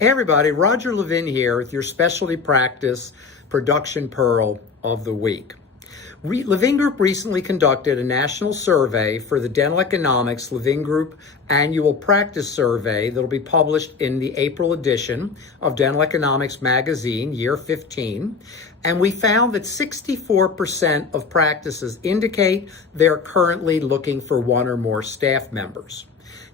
Hey everybody, Roger Levin here with your specialty practice production pearl of the week. Levin Group recently conducted a national survey for the Dental Economics Levin Group Annual Practice Survey that will be published in the April edition of Dental Economics Magazine, year 15. And we found that 64% of practices indicate they're currently looking for one or more staff members.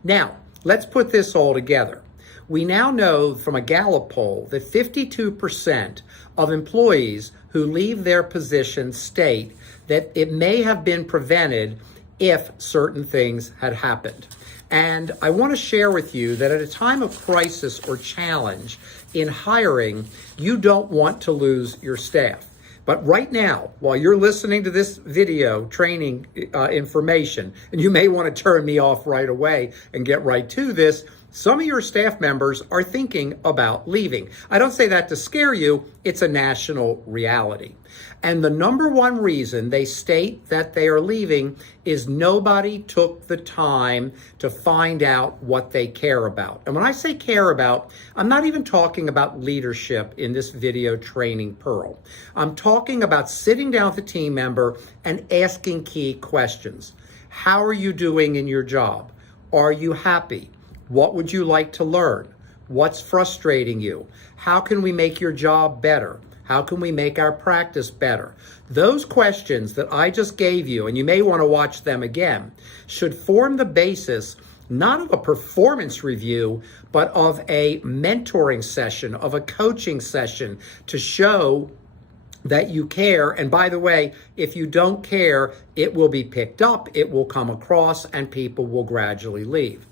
Now, let's put this all together. We now know from a Gallup poll that 52% of employees who leave their position state that it may have been prevented if certain things had happened. And I want to share with you that at a time of crisis or challenge in hiring, you don't want to lose your staff. But right now, while you're listening to this video training information, and you may want to turn me off right away and get right to this, some of your staff members are thinking about leaving. I don't say that to scare you, it's a national reality. And the number one reason they state that they are leaving is nobody took the time to find out what they care about. And when I say care about, I'm not even talking about leadership in this video training pearl. I'm talking about sitting down with a team member and asking key questions. How are you doing in your job? Are you happy? What would you like to learn? What's frustrating you? How can we make your job better? How can we make our practice better? Those questions that I just gave you, and you may want to watch them again, should form the basis not of a performance review, but of a mentoring session, of a coaching session to show that you care. And by the way, if you don't care, it will be picked up, it will come across, and people will gradually leave.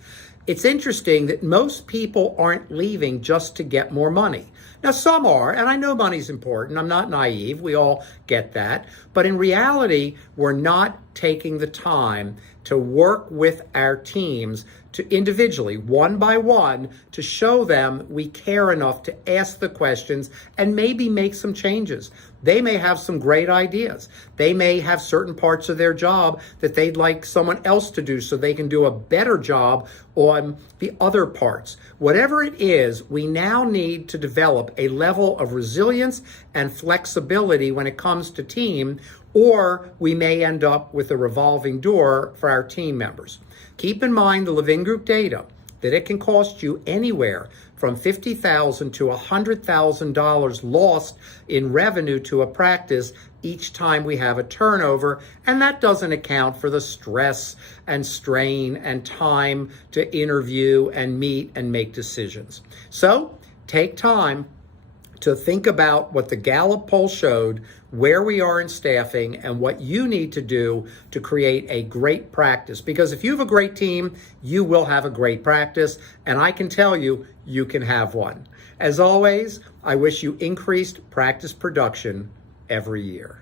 It's interesting that most people aren't leaving just to get more money. Now, some are, and I know money's important. I'm not naive. We all get that. But in reality, we're not taking the time to work with our teams to individually, one by one, to show them we care enough to ask the questions and maybe make some changes. They may have some great ideas. They may have certain parts of their job that they'd like someone else to do so they can do a better job on the other parts. Whatever it is, we now need to develop a level of resilience and flexibility when it comes to team, or we may end up with a revolving door for our team members. Keep in mind the Levin Group data that it can cost you anywhere from $50,000 to $100,000 lost in revenue to a practice each time we have a turnover, and that doesn't account for the stress and strain and time to interview and meet and make decisions. So take time to think about what the Gallup poll showed, where we are in staffing, and what you need to do to create a great practice. Because if you have a great team, you will have a great practice, and I can tell you, you can have one. As always, I wish you increased practice production every year.